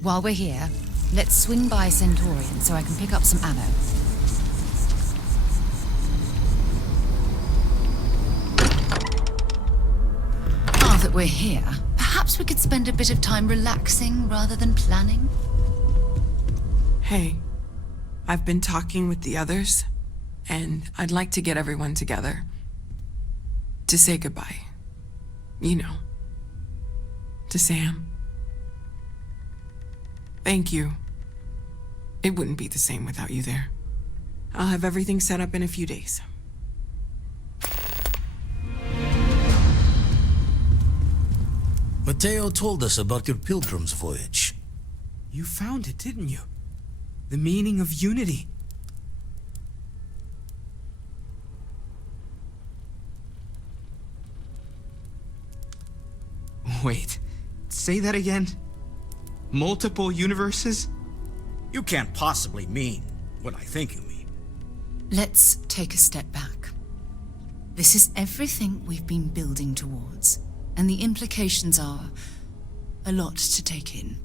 While we're here, let's swing by Centaurian so I can pick up some ammo. Now that we're here, perhaps we could spend a bit of time relaxing rather than planning? Hey, I've been talking with the others, and I'd like to get everyone together. To say goodbye. You know. To Sam. Thank you. It wouldn't be the same without you there. I'll have everything set up in a few days. Mateo told us about your pilgrim's voyage. You found it, didn't you? The meaning of unity. Wait, say that again? Multiple universes? You can't possibly mean what I think you mean. Let's take a step back. This is everything we've been building towards, and the implications are a lot to take in.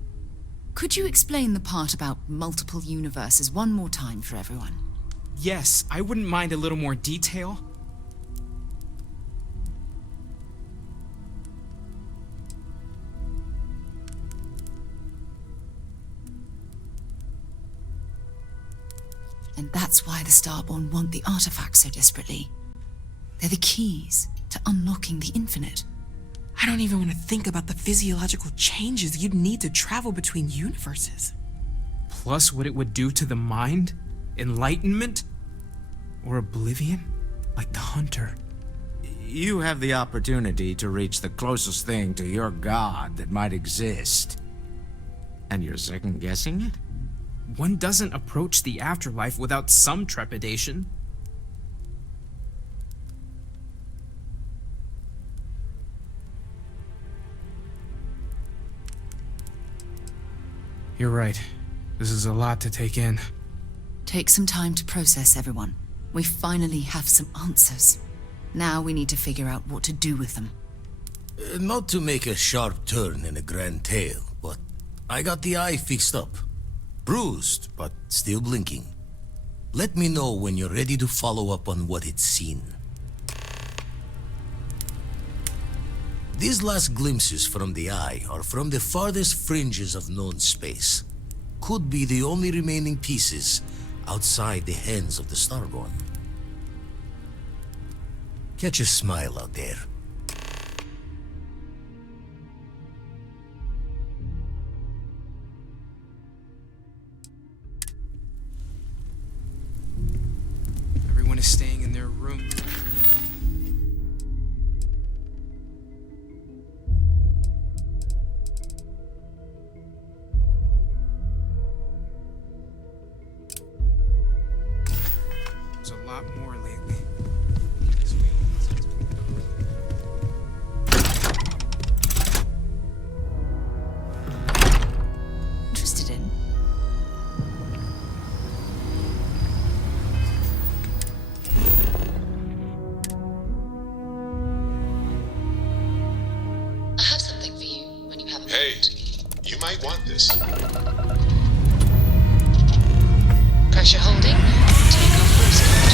Could you explain the part about multiple universes one more time for everyone? Yes, I wouldn't mind a little more detail. And that's why the Starborn want the artifacts so desperately. They're the keys to unlocking the infinite. I don't even want to think about the physiological changes you'd need to travel between universes. Plus what it would do to the mind? Enlightenment? Or oblivion? Like the Hunter. You have the opportunity to reach the closest thing to your god that might exist. And you're second-guessing it? One doesn't approach the afterlife without some trepidation. You're right. This is a lot to take in. Take some time to process, everyone. We finally have some answers. Now we need to figure out what to do with them. Not to make a sharp turn in a grand tale, but I got the eye fixed up. Bruised, but still blinking. Let me know when you're ready to follow up on what it's seen. These last glimpses from the eye are from the farthest fringes of known space. Could be the only remaining pieces outside the hands of the Starborn. Catch a smile out there. Everyone is staying in their room. There's a lot more lately. Interested in? I have something for you when you have a Hey, moment. you might want this. Pressure holding. Take off full start.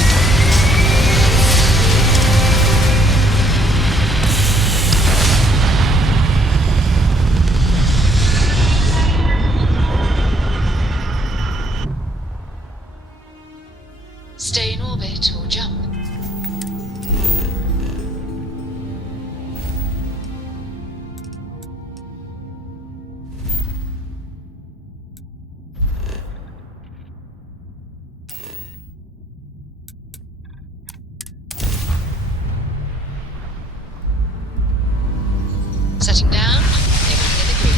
Stay in orbit or jump. Setting down. You're gonna get the green.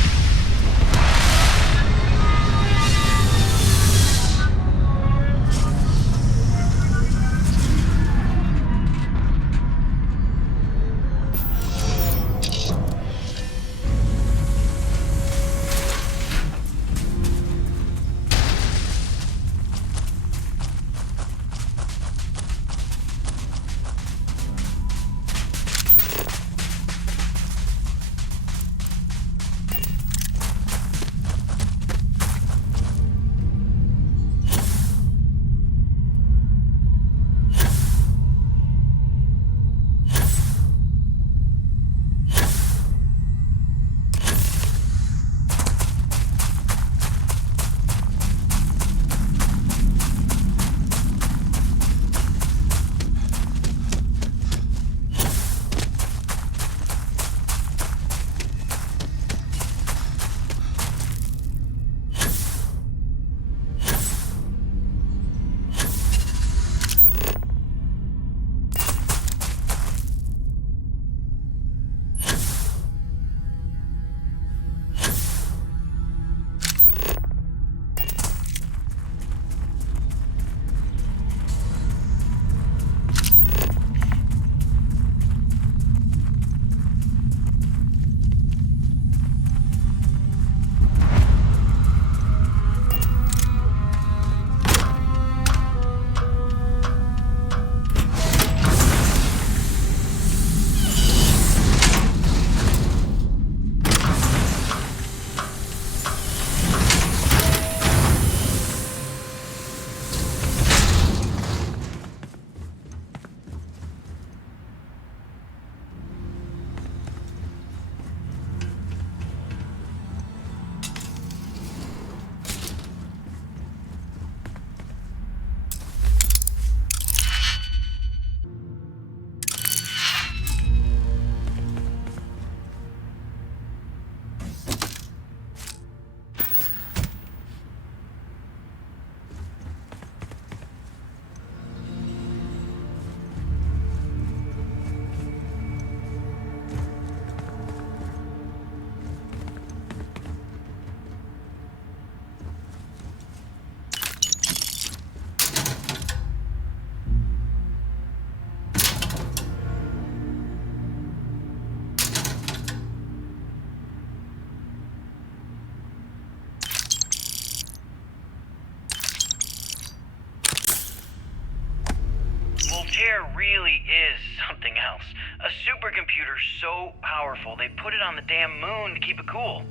there really is something else. A supercomputer so powerful they put it on the damn moon to keep it cool.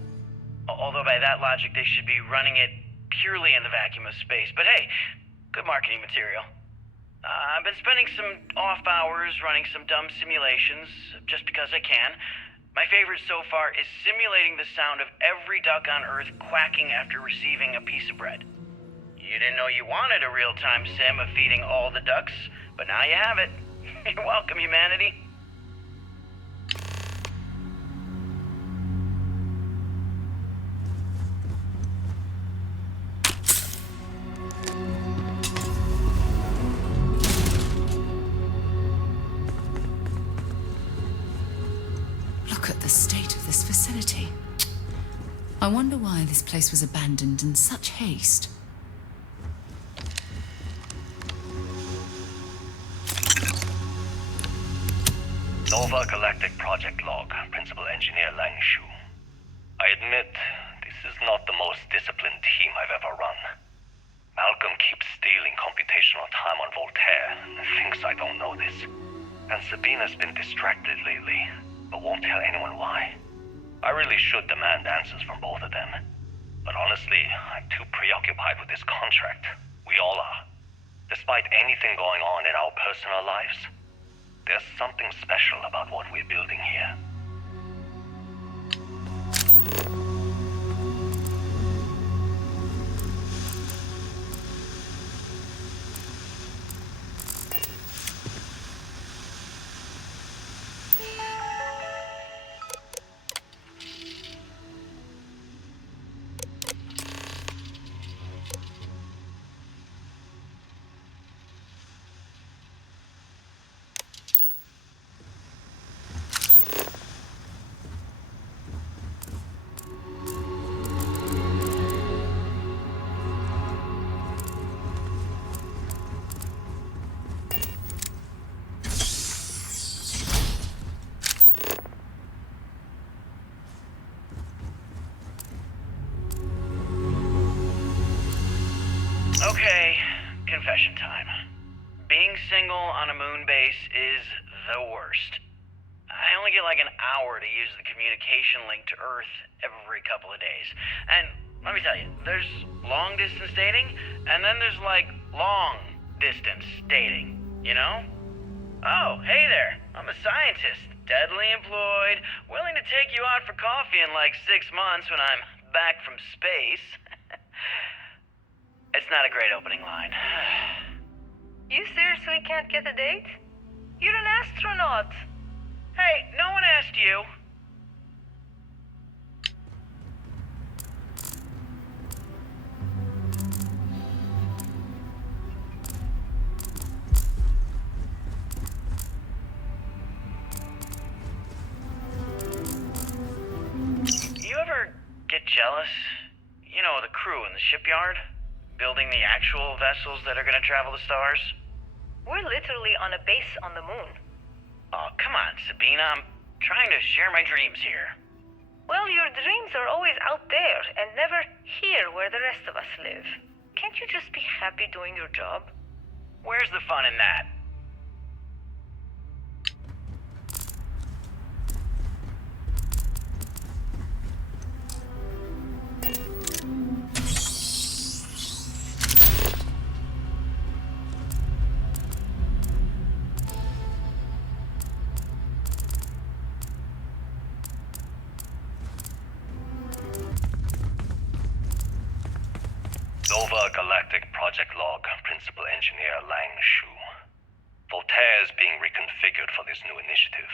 Although by that logic they should be running it purely in the vacuum of space. But hey, good marketing material. I've been spending some off hours running some dumb simulations, just because I can. My favorite so far is simulating the sound of every duck on Earth quacking after receiving a piece of bread. You didn't know you wanted a real-time sim of feeding all the ducks, but now you have it. You're welcome, humanity. Look at the state of this facility. I wonder why this place was abandoned in such haste. Nova Galactic Project Log, Principal Engineer Lang Shu. I admit, this is not the most disciplined team I've ever run. Malcolm keeps stealing computational time on Voltaire and thinks I don't know this. And Sabina's been distracted lately, but won't tell anyone why. I really should demand answers from both of them. But honestly, I'm too preoccupied with this contract. We all are. Despite anything going on in our personal lives, there's something special about what we're building here. Okay, confession time. Being single on a moon base is the worst. I only get like an hour to use the communication link to Earth every couple of days. And let me tell you, there's long distance dating, and then there's like long distance dating, you know? Oh, hey there, I'm a scientist, deadly employed, willing to take you out for coffee in like 6 months when I'm back from space. It's not a great opening line. You seriously can't get a date? You're an astronaut. Hey, no one asked you. You ever get jealous? You know, the crew in the shipyard? Building the actual vessels that are gonna travel the stars? We're literally on a base on the moon. Oh, come on, Sabina. I'm trying to share my dreams here. Well, your dreams are always out there and never here where the rest of us live. Can't you just be happy doing your job? Where's the fun in that? Nova Galactic Project Log, Principal Engineer Lang Shu. Voltaire is being reconfigured for this new initiative.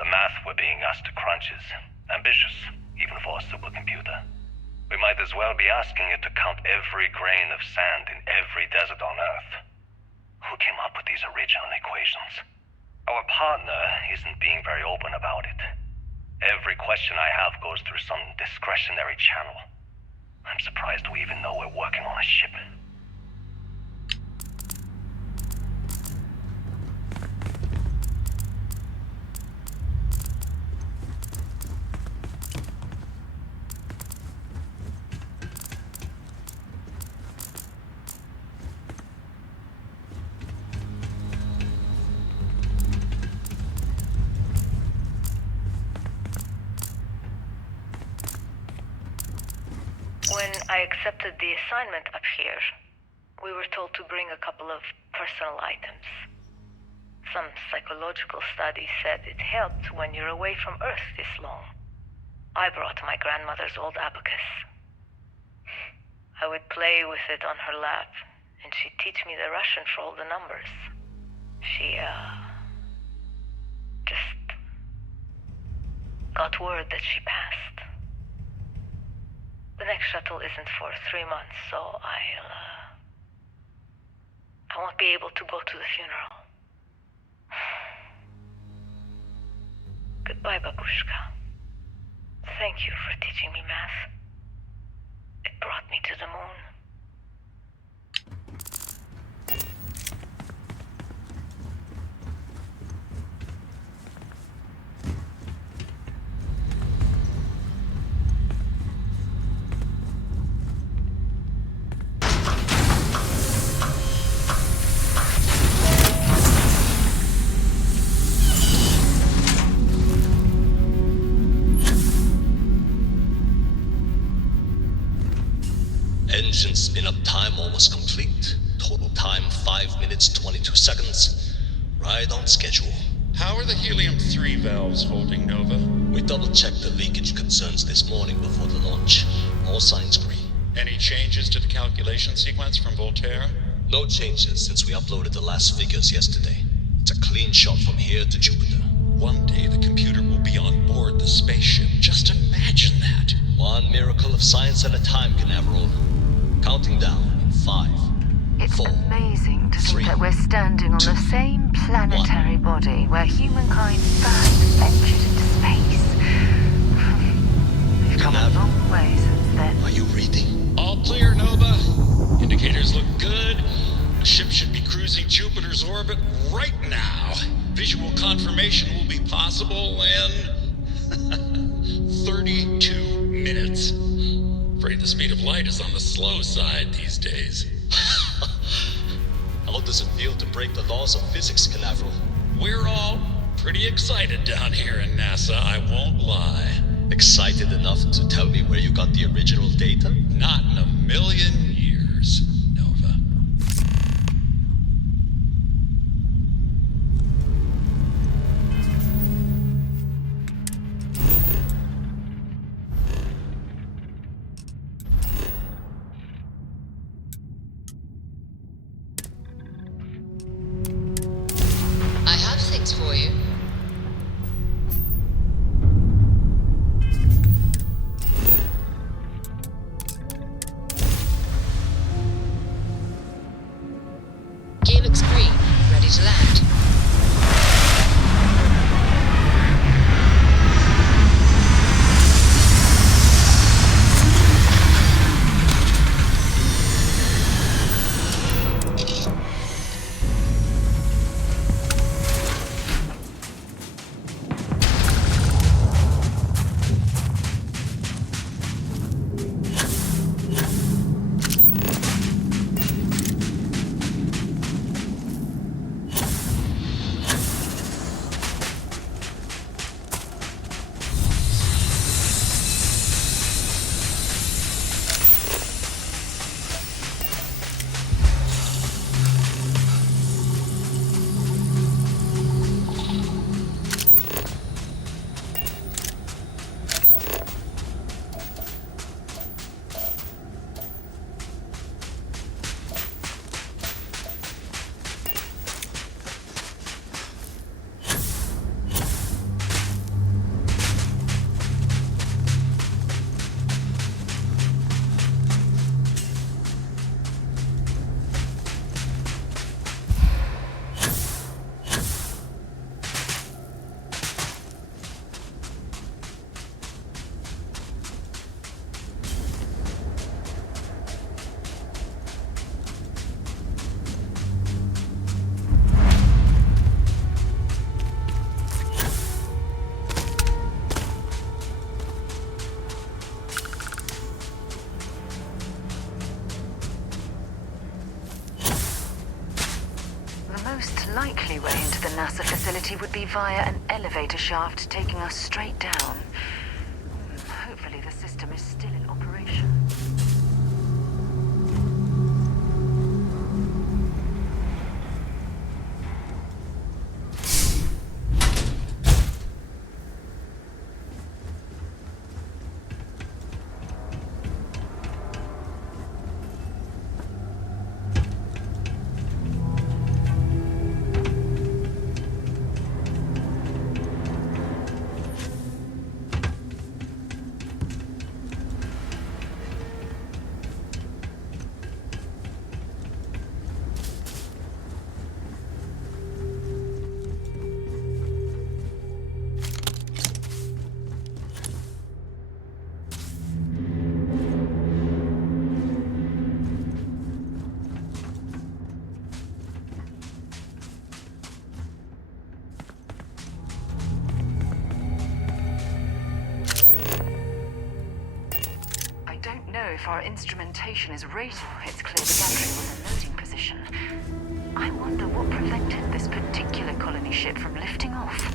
The math we're being asked to crunch is ambitious, even for a supercomputer. We might as well be asking it to count every grain of sand in every desert on Earth. Who came up with these original equations? Our partner isn't being very open about it. Every question I have goes through some discretionary channel. I'm surprised we even know we're working on a ship. I accepted the assignment up here. We were told to bring a couple of personal items. Some psychological studies said it helped when you're away from Earth this long. I brought my grandmother's old abacus. I would play with it on her lap, and she'd teach me the Russian for all the numbers. She, just got word that she passed. The next shuttle isn't for 3 months, so I won't be able to go to the funeral. Goodbye, Babushka. Thank you for teaching me math. It brought me to the moon. Engine spin-up time almost complete. Total time 5 minutes 22 seconds. Right on schedule. How are the helium-3 valves holding, Nova? We double-checked the leakage concerns this morning before the launch. All signs green. Any changes to the calculation sequence from Volterra? No changes since we uploaded the last figures yesterday. It's a clean shot from here to Jupiter. One day the computer will be on board the spaceship. Just imagine that. One miracle of science at a time, Canaveral. Counting down in 5, It's 4, amazing to 3, think that we're standing on 2, the same planetary body where humankind first ventured into space. We've come a long way since then. Are you reading? All clear, Nova. Indicators look good. The ship should be cruising Jupiter's orbit right now. Visual confirmation will be possible in 32 minutes. Afraid the speed of light is on the slow side these days. How does it feel to break the laws of physics, Canaveral? We're all pretty excited down here in NASA, I won't lie. Excited enough to tell me where you got the original data? Not in a million years, Nova. I have things for you. Gear looks green, ready to land. The most likely way into the NASA facility would be via an elevator shaft taking us straight down. Hopefully the system is still in operation. if our instrumentation is rated, it's clear the gantry was in loading position. I wonder what prevented this particular colony ship from lifting off.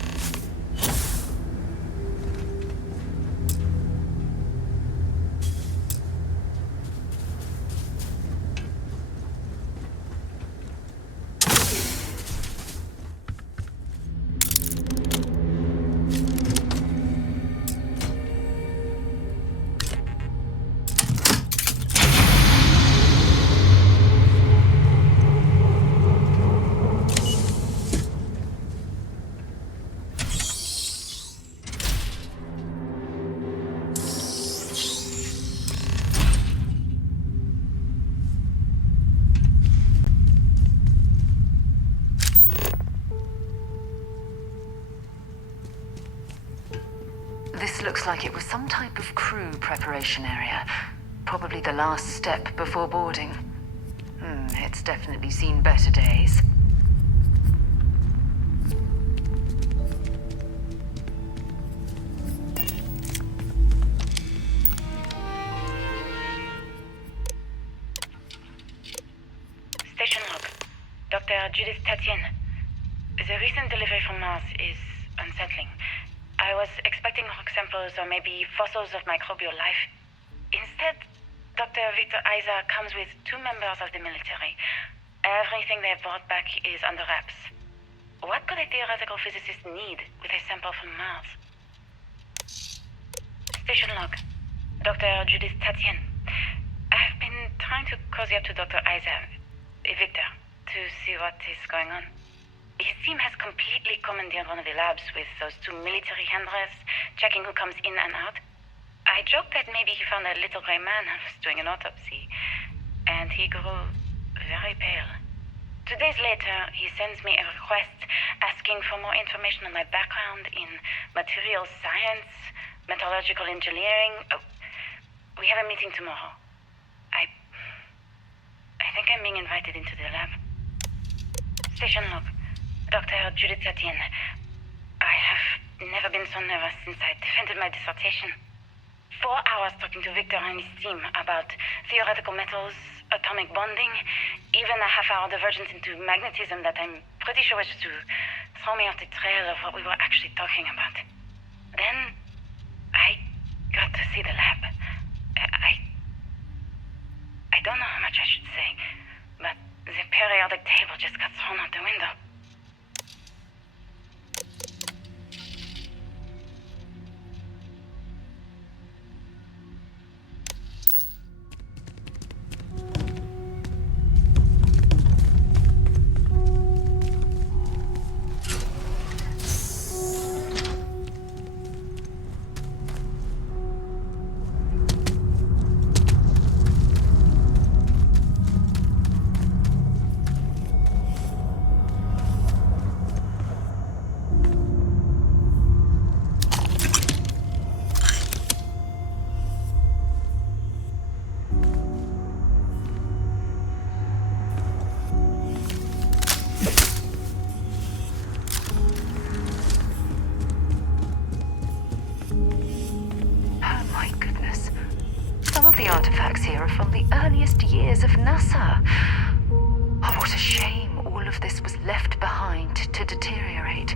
This looks like it was some type of crew preparation area. Probably the last step before boarding. It's definitely seen better days. Station log. Dr. Judith Tatienne. The recent delivery from Mars is unsettling. I was expecting rock samples or maybe fossils of microbial life. Instead, Dr. Victor Isa comes with 2 members of the military. Everything they brought back is under wraps. What could a theoretical physicist need with a sample from Mars? Station log. Dr. Judith Tatienne. I've been trying to cozy up to Dr. Isa, Victor, to see what is going on. His team has completely commandeered one of the labs with those 2 military handlers, checking who comes in and out. I joked that maybe he found a little gray man and was doing an autopsy, and he grew very pale. 2 days later, he sends me a request asking for more information on my background in materials science, metallurgical engineering. Oh, we have a meeting tomorrow. I think I'm being invited into the lab. Station log. Dr. Judith Tatienne. I have never been so nervous since I defended my dissertation. 4 hours talking to Victor and his team about theoretical metals, atomic bonding, even a half-hour divergence into magnetism that I'm pretty sure was to throw me off the trail of what we were actually talking about. Then, I got to see the lab. I don't know how much I should say, but the periodic table just got thrown out the window. The artifacts here are from the earliest years of NASA. Oh, what a shame all of this was left behind to deteriorate.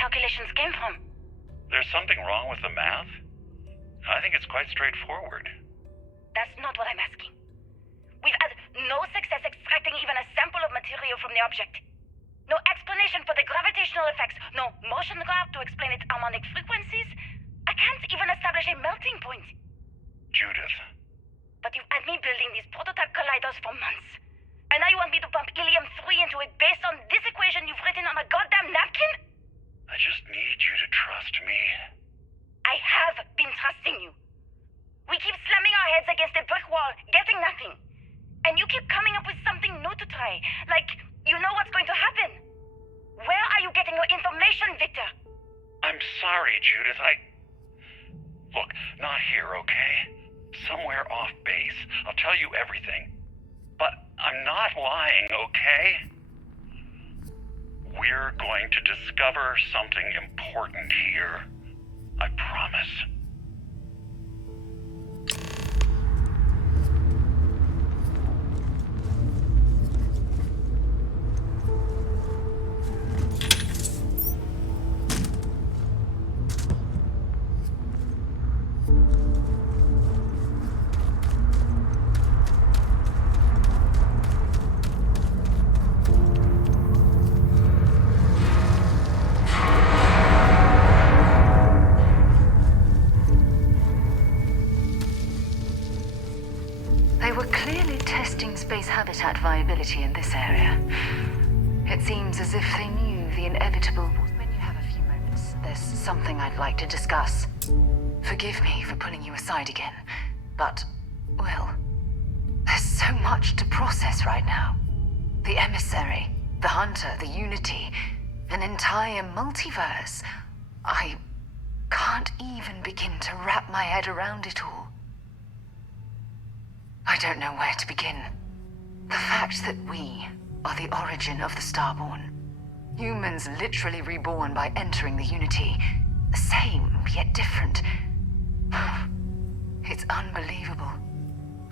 calculations came from. There's something wrong with the math? I think it's quite straightforward. That's not what I'm asking. We've had no success extracting even a sample of material from the object. No explanation for the gravitational effects, no motion graph to explain its harmonic frequencies. I can't even establish a melting point. Judith. But you've had me building these prototype colliders for months. And now you want me to pump helium-3 into it based on this equation you've written on a goddamn napkin? I just need you to trust me. I have been trusting you. We keep slamming our heads against a brick wall, getting nothing. And you keep coming up with something new to try. Like, you know what's going to happen. Where are you getting your information, Victor? I'm sorry, Judith. Look, not here, okay? Somewhere off base. I'll tell you everything. But I'm not lying, okay? We're going to discover something important here. I promise. They were clearly testing space habitat viability in this area. It seems as if they knew the inevitable. When you have a few moments, there's something I'd like to discuss. Forgive me for pulling you aside again, but, well, there's so much to process right now. The emissary, the hunter, the unity, an entire multiverse. I can't even begin to wrap my head around it all. I don't know where to begin. The fact that we are the origin of the Starborn. Humans literally reborn by entering the Unity. The same, yet different. It's unbelievable.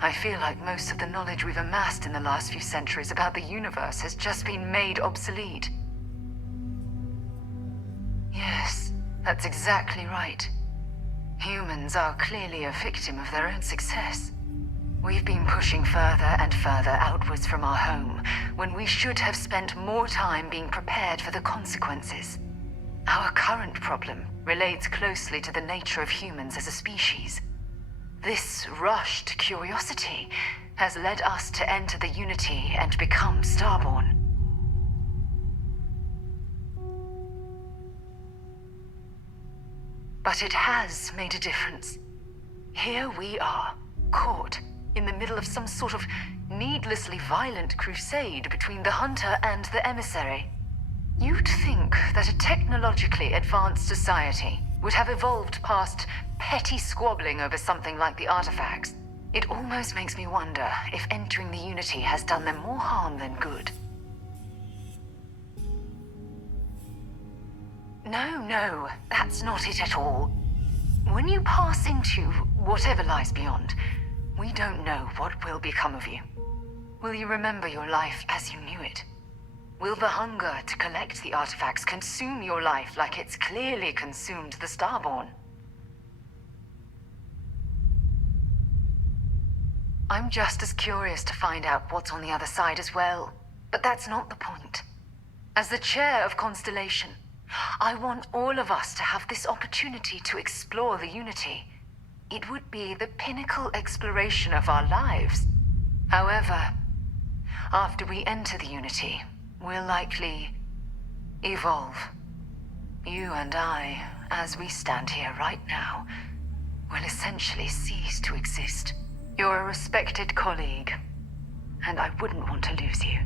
I feel like most of the knowledge we've amassed in the last few centuries about the universe has just been made obsolete. Yes, that's exactly right. Humans are clearly a victim of their own success. We've been pushing further and further outwards from our home, when we should have spent more time being prepared for the consequences. Our current problem relates closely to the nature of humans as a species. This rushed curiosity has led us to enter the Unity and become Starborn. But it has made a difference. Here we are, caught in the middle of some sort of needlessly violent crusade between the hunter and the emissary. You'd think that a technologically advanced society would have evolved past petty squabbling over something like the artifacts. It almost makes me wonder if entering the Unity has done them more harm than good. No, that's not it at all. When you pass into whatever lies beyond, we don't know what will become of you. Will you remember your life as you knew it? Will the hunger to collect the artifacts consume your life like it's clearly consumed the Starborn? I'm just as curious to find out what's on the other side as well, but that's not the point. As the chair of Constellation, I want all of us to have this opportunity to explore the Unity. It would be the pinnacle exploration of our lives. However, after we enter the Unity, we'll likely evolve. You and I, as we stand here right now, will essentially cease to exist. You're a respected colleague, and I wouldn't want to lose you.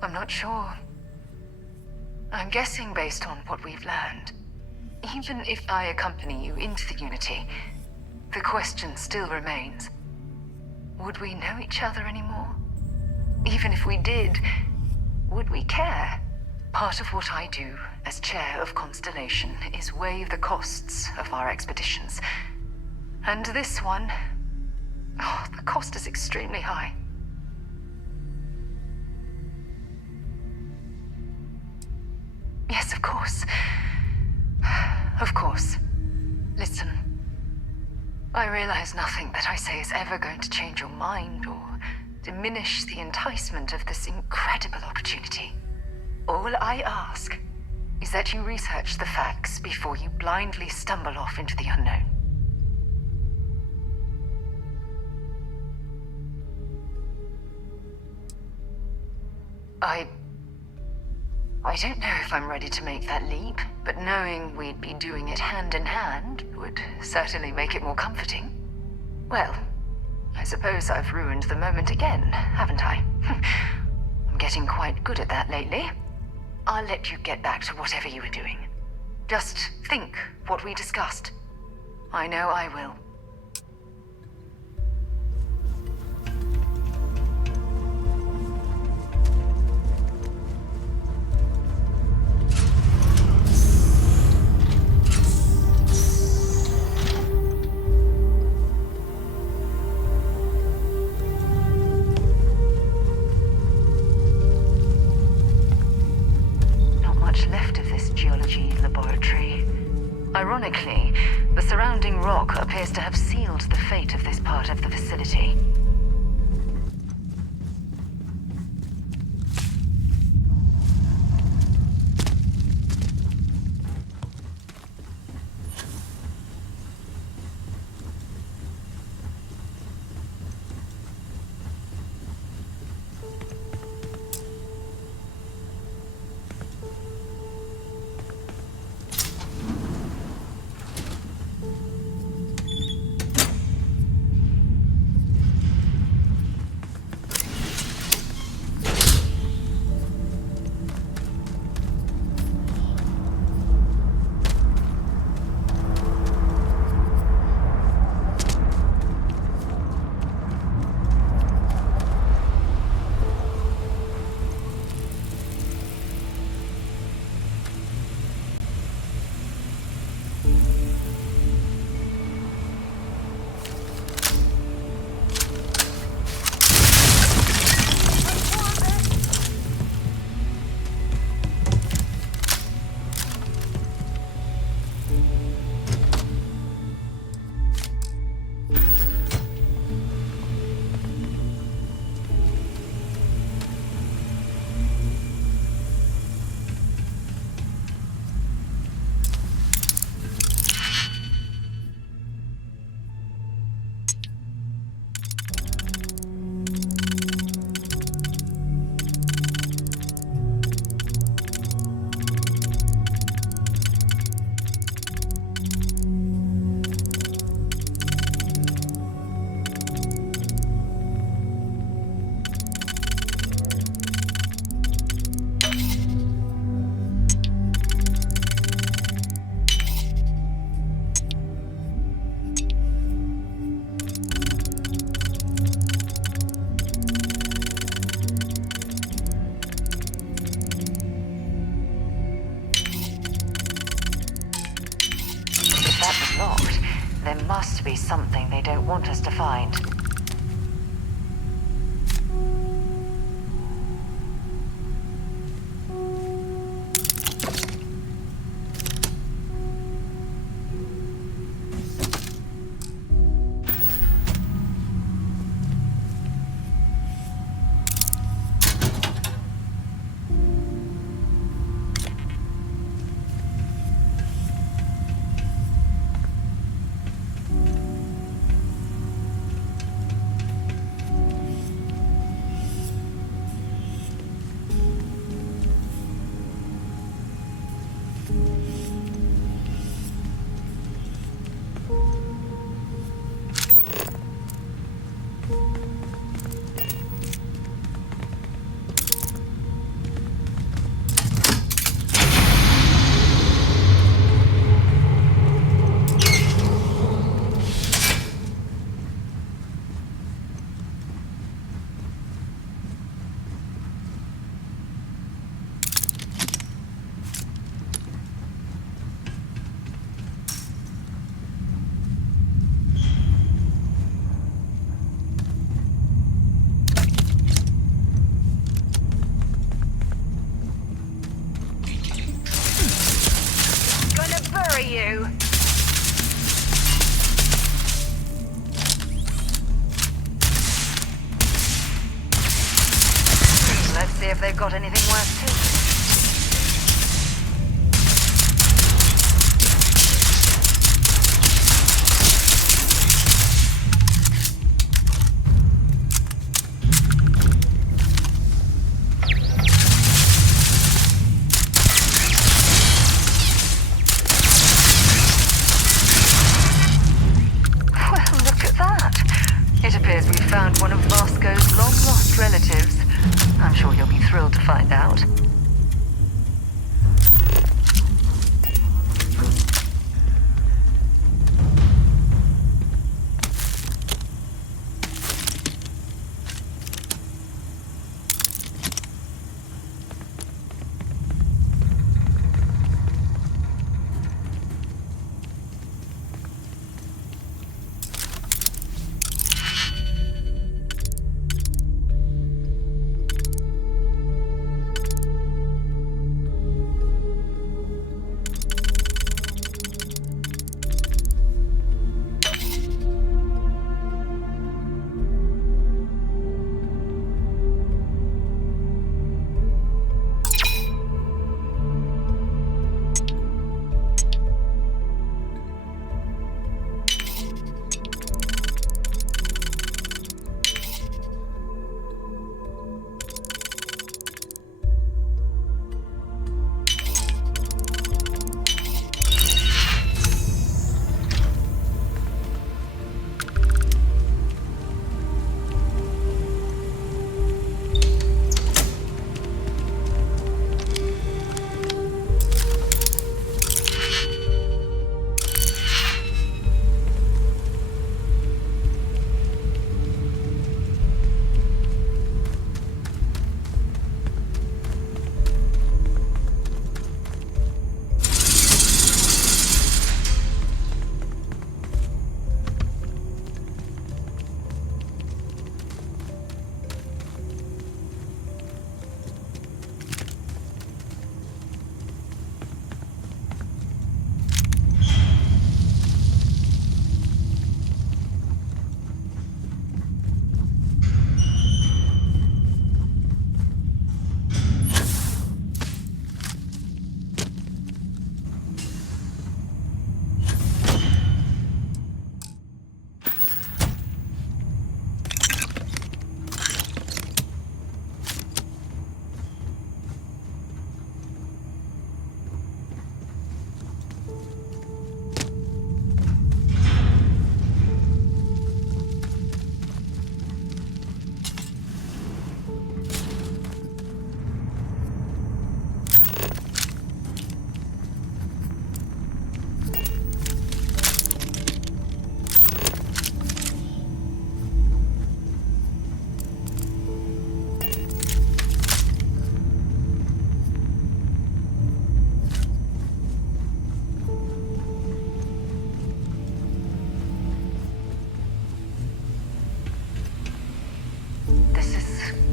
I'm not sure. I'm guessing based on what we've learned. Even if I accompany you into the Unity, the question still remains. Would we know each other anymore? Even if we did, would we care? Part of what I do as chair of Constellation is weigh the costs of our expeditions. And this one, the cost is extremely high. Yes, of course. Of course. Listen. I realize nothing that I say is ever going to change your mind or diminish the enticement of this incredible opportunity. All I ask is that you research the facts before you blindly stumble off into the unknown. I don't know if I'm ready to make that leap, but knowing we'd be doing it hand in hand would certainly make it more comforting. Well, I suppose I've ruined the moment again, haven't I? I'm getting quite good at that lately. I'll let you get back to whatever you were doing. Just think what we discussed. I know I will. Left of this geology laboratory. Ironically, the surrounding rock appears to have sealed the fate of this part of the facility. Locked, there must be something they don't want us to find. they've got anything worse too. Well, look at that. It appears we found one of Vasco's long-lost relatives. I'm sure he'll be thrilled to find out.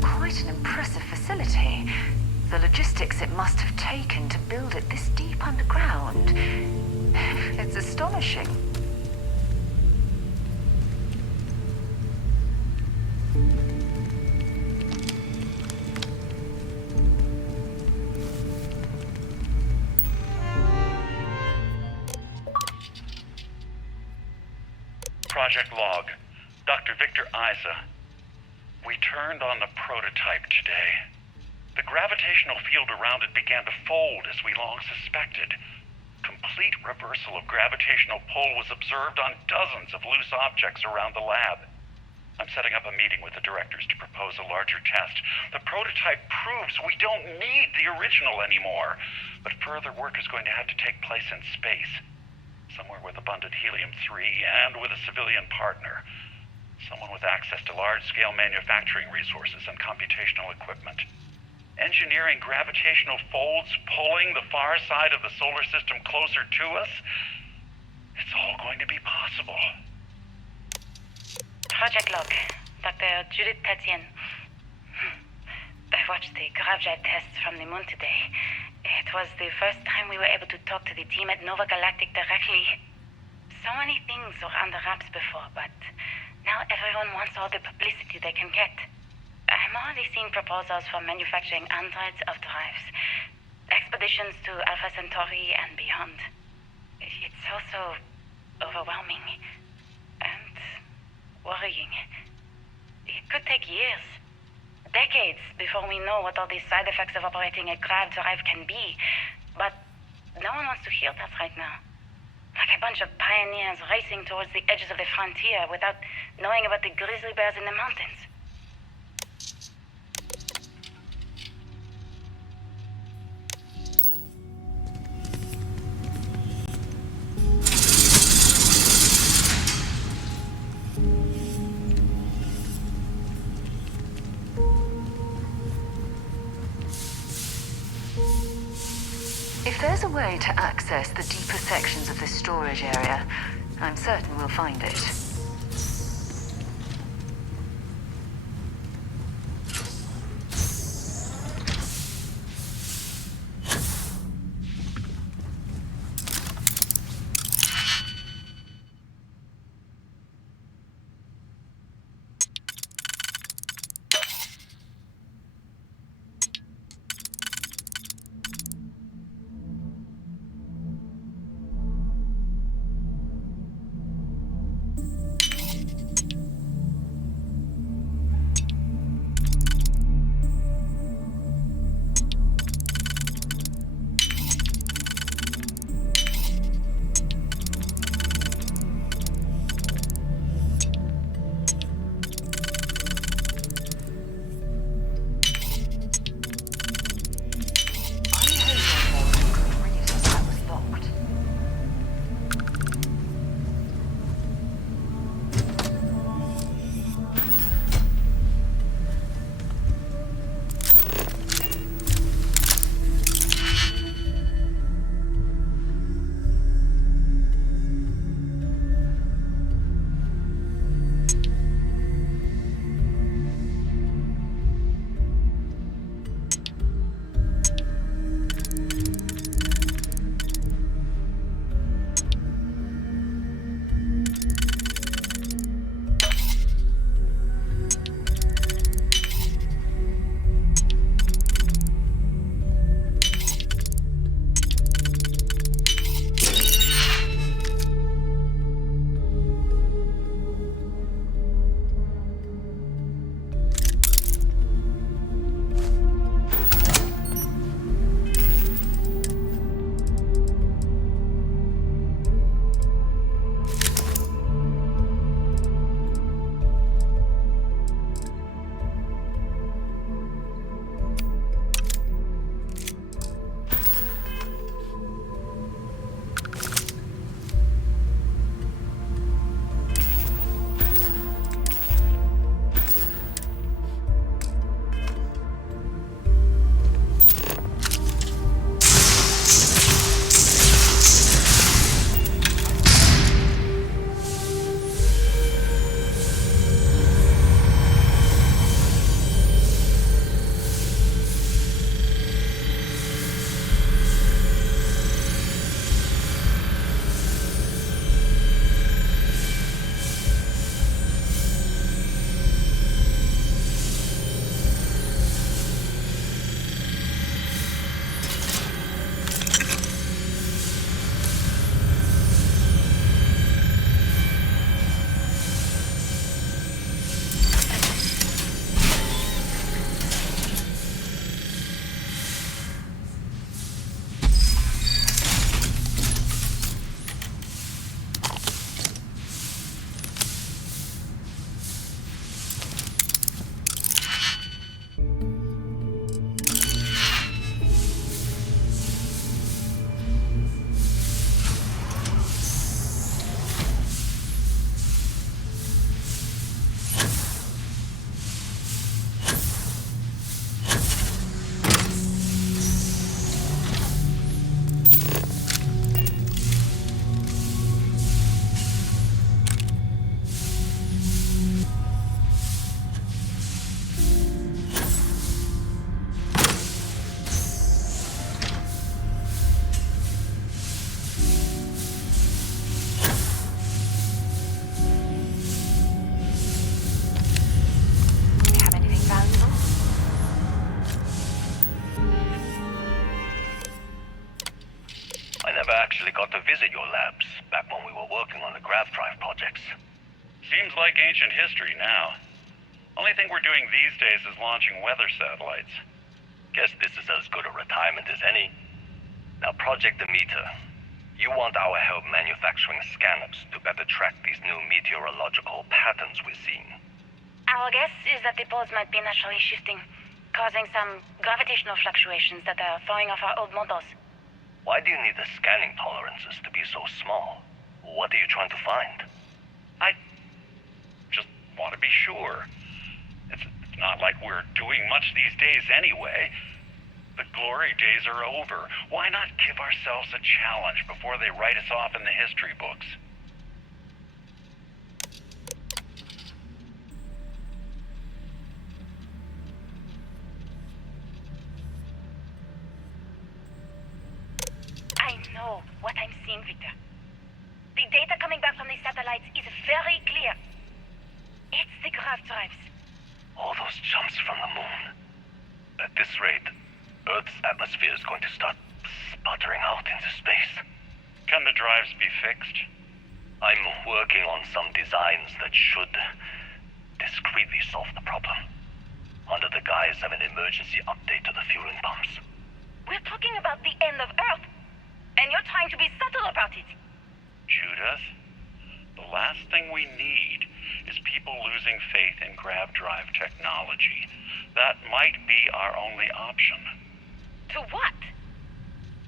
Quite an impressive facility. The logistics it must have taken to build it this deep underground. It's astonishing. Project Log. Dr. Victor Isa. We turned on the prototype today. The gravitational field around it began to fold as we long suspected. Complete reversal of gravitational pull was observed on dozens of loose objects around the lab. I'm setting up a meeting with the directors to propose a larger test. The prototype proves we don't need the original anymore, but further work is going to have to take place in space. Somewhere with abundant helium-3 and with a civilian partner. Someone with access to large-scale manufacturing resources and computational equipment. Engineering gravitational folds pulling the far side of the solar system closer to us? It's all going to be possible. Project Log. Dr. Judith Tatian. I watched the gravjet tests from the moon today. It was the first time we were able to talk to the team at Nova Galactic directly. So many things were under wraps before, but now everyone wants all the publicity they can get. I'm I'm already seeing proposals for manufacturing hundreds of drives. Expeditions to Alpha Centauri and beyond. It's also overwhelming and worrying. It could take years, decades, before we know what all these side effects of operating a grav drive can be. But no one wants to hear that right now. Like a bunch of pioneers racing towards the edges of the frontier without knowing about the grizzly bears in the mountains. If there's a way to access the deeper sections of this storage area, I'm certain we'll find it. ancient history now. Only thing we're doing these days is launching weather satellites. Guess this is as good a retirement as any. Now, Project Demeter. You want our help manufacturing scanners to better track these new meteorological patterns we're seeing. Our guess is that the poles might be naturally shifting, causing some gravitational fluctuations that are throwing off our old models. Why do you need the scanning tolerances to be so small? What are you trying to find? I just want to be sure. It's not like we're doing much these days anyway. The glory days are over. Why not give ourselves a challenge before they write us off in the history books? I know what I'm seeing, Victor. The data coming back from the satellites is very clear. It's the grav drives. All those jumps from the moon. At this rate, Earth's atmosphere is going to start sputtering out into space. Can the drives be fixed? I'm working on some designs that should discreetly solve the problem, under the guise of an emergency update to the fueling pumps. We're talking about the end of Earth, and you're trying to be subtle about it. Judith, the last thing we need is people losing faith in grav drive technology. That might be our only option. To what?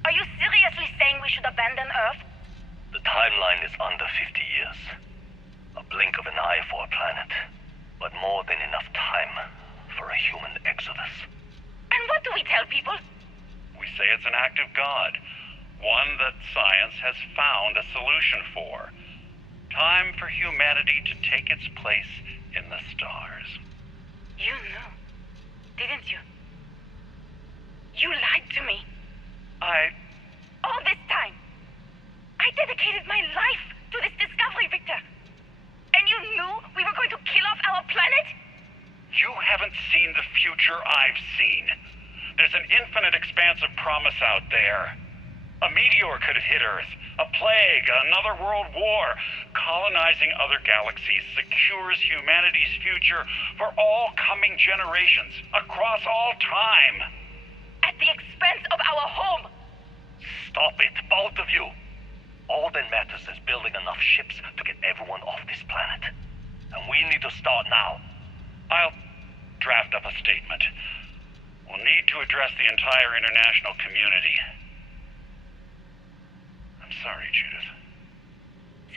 Are you seriously saying we should abandon Earth? The timeline is under 50 years. A blink of an eye for a planet, but more than enough time for a human exodus. And what do we tell people? We say it's an act of God, one that science has found a solution for. Time for humanity to take its place in the stars. You knew, didn't you? You lied to me. All this time, I dedicated my life to this discovery, Victor. And you knew we were going to kill off our planet? You haven't seen the future I've seen. There's an infinite expanse of promise out there. A meteor could hit Earth, a plague, another world war. Colonizing other galaxies secures humanity's future for all coming generations, across all time. At the expense of our home. Stop it, both of you. All that matters is building enough ships to get everyone off this planet. And we need to start now. I'll draft up a statement. We'll need to address the entire international community. I'm sorry, Judith.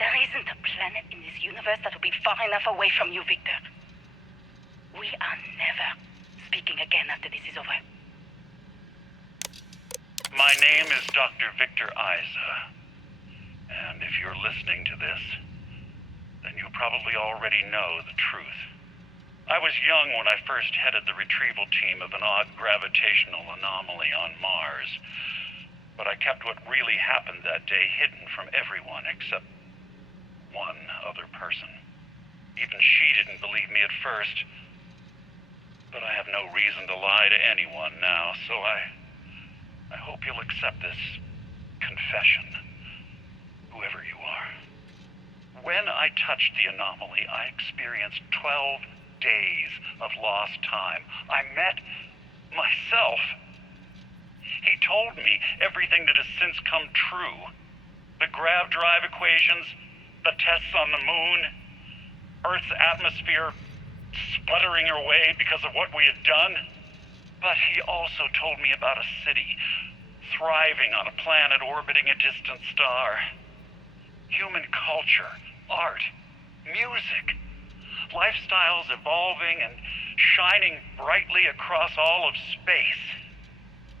There isn't a planet in this universe that will be far enough away from you, Victor. We are never speaking again after this is over. My name is Dr. Victor Isa. And if you're listening to this, then you probably already know the truth. I was young when I first headed the retrieval team of an odd gravitational anomaly on Mars. But I kept what really happened that day hidden from everyone except one other person. Even she didn't believe me at first. But I have no reason to lie to anyone now, so I hope you'll accept this confession, whoever you are. When I touched the anomaly, I experienced 12 days of lost time. I met myself. He told me everything that has since come true. The grav drive equations, the tests on the moon, Earth's atmosphere sputtering away because of what we had done. But he also told me about a city thriving on a planet orbiting a distant star. Human culture, art, music, lifestyles evolving and shining brightly across all of space.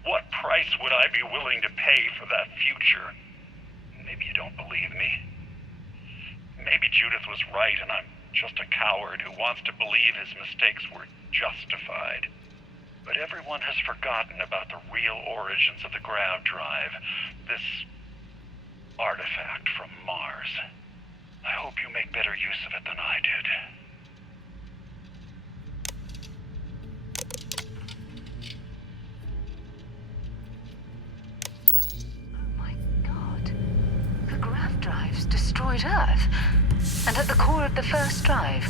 What price would I be willing to pay for that future? Maybe you don't believe me. Maybe Judith was right and I'm just a coward who wants to believe his mistakes were justified. But everyone has forgotten about the real origins of the grav drive, this artifact from Mars. I hope you make better use of it than I did. Oh my God. The grav drives destroyed Earth. And at the core of the first drive,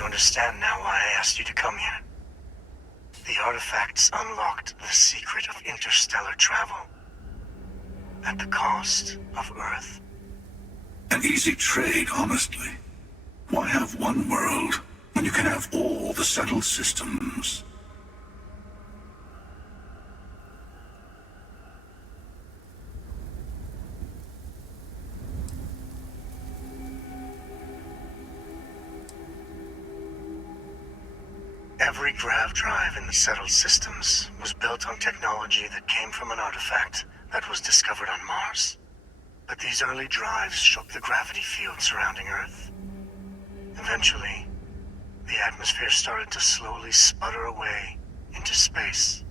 you understand now why I asked you to come here? The artifacts unlocked the secret of interstellar travel. At the cost of Earth. An easy trade, honestly. Why have one world when you can have all the settled systems? Every grav drive in the settled systems was built on technology that came from an artifact that was discovered on Mars. But these early drives shook the gravity field surrounding Earth. Eventually, the atmosphere started to slowly sputter away into space.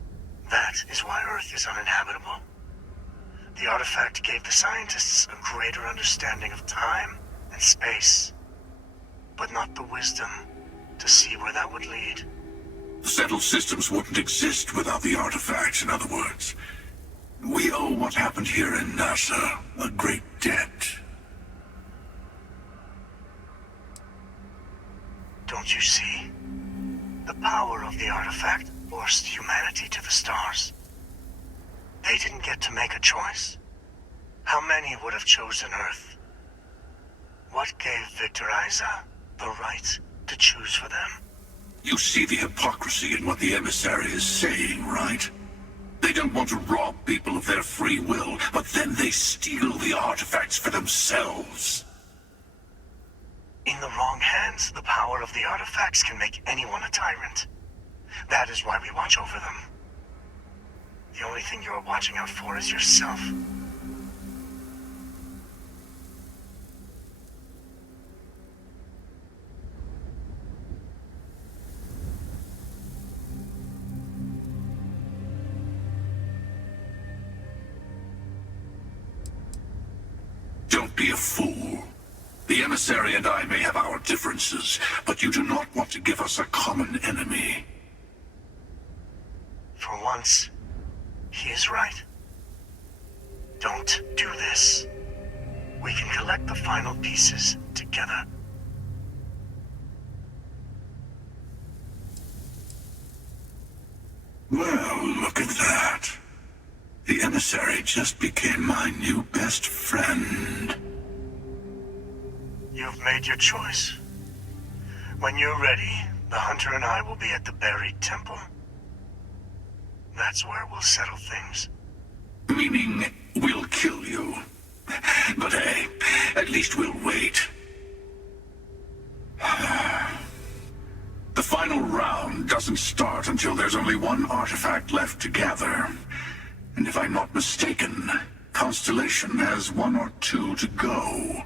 That is why Earth is uninhabitable. The artifact gave the scientists a greater understanding of time and space, but not the wisdom to see where that would lead. The settled systems wouldn't exist without the artifacts, in other words. We owe what happened here in NASA a great debt. Don't you see? The power of the artifact forced humanity to the stars. They didn't get to make a choice. How many would have chosen Earth? What gave Victor Isa the right to choose for them? You see the hypocrisy in what the emissary is saying, right? They don't want to rob people of their free will, but then they steal the artifacts for themselves. In the wrong hands, the power of the artifacts can make anyone a tyrant. That is why we watch over them. The only thing you're watching out for is yourself. Don't be a fool. The emissary and I may have our differences, but you do not want to give us a common enemy. For once, he is right. Don't do this. We can collect the final pieces together. Well, look at that. The emissary just became my new best friend. You've made your choice. When you're ready, the Hunter and I will be at the buried temple. That's where we'll settle things. Meaning, we'll kill you. But hey, at least we'll wait. The final round doesn't start until there's only one artifact left to gather. And if I'm not mistaken, Constellation has one or two to go.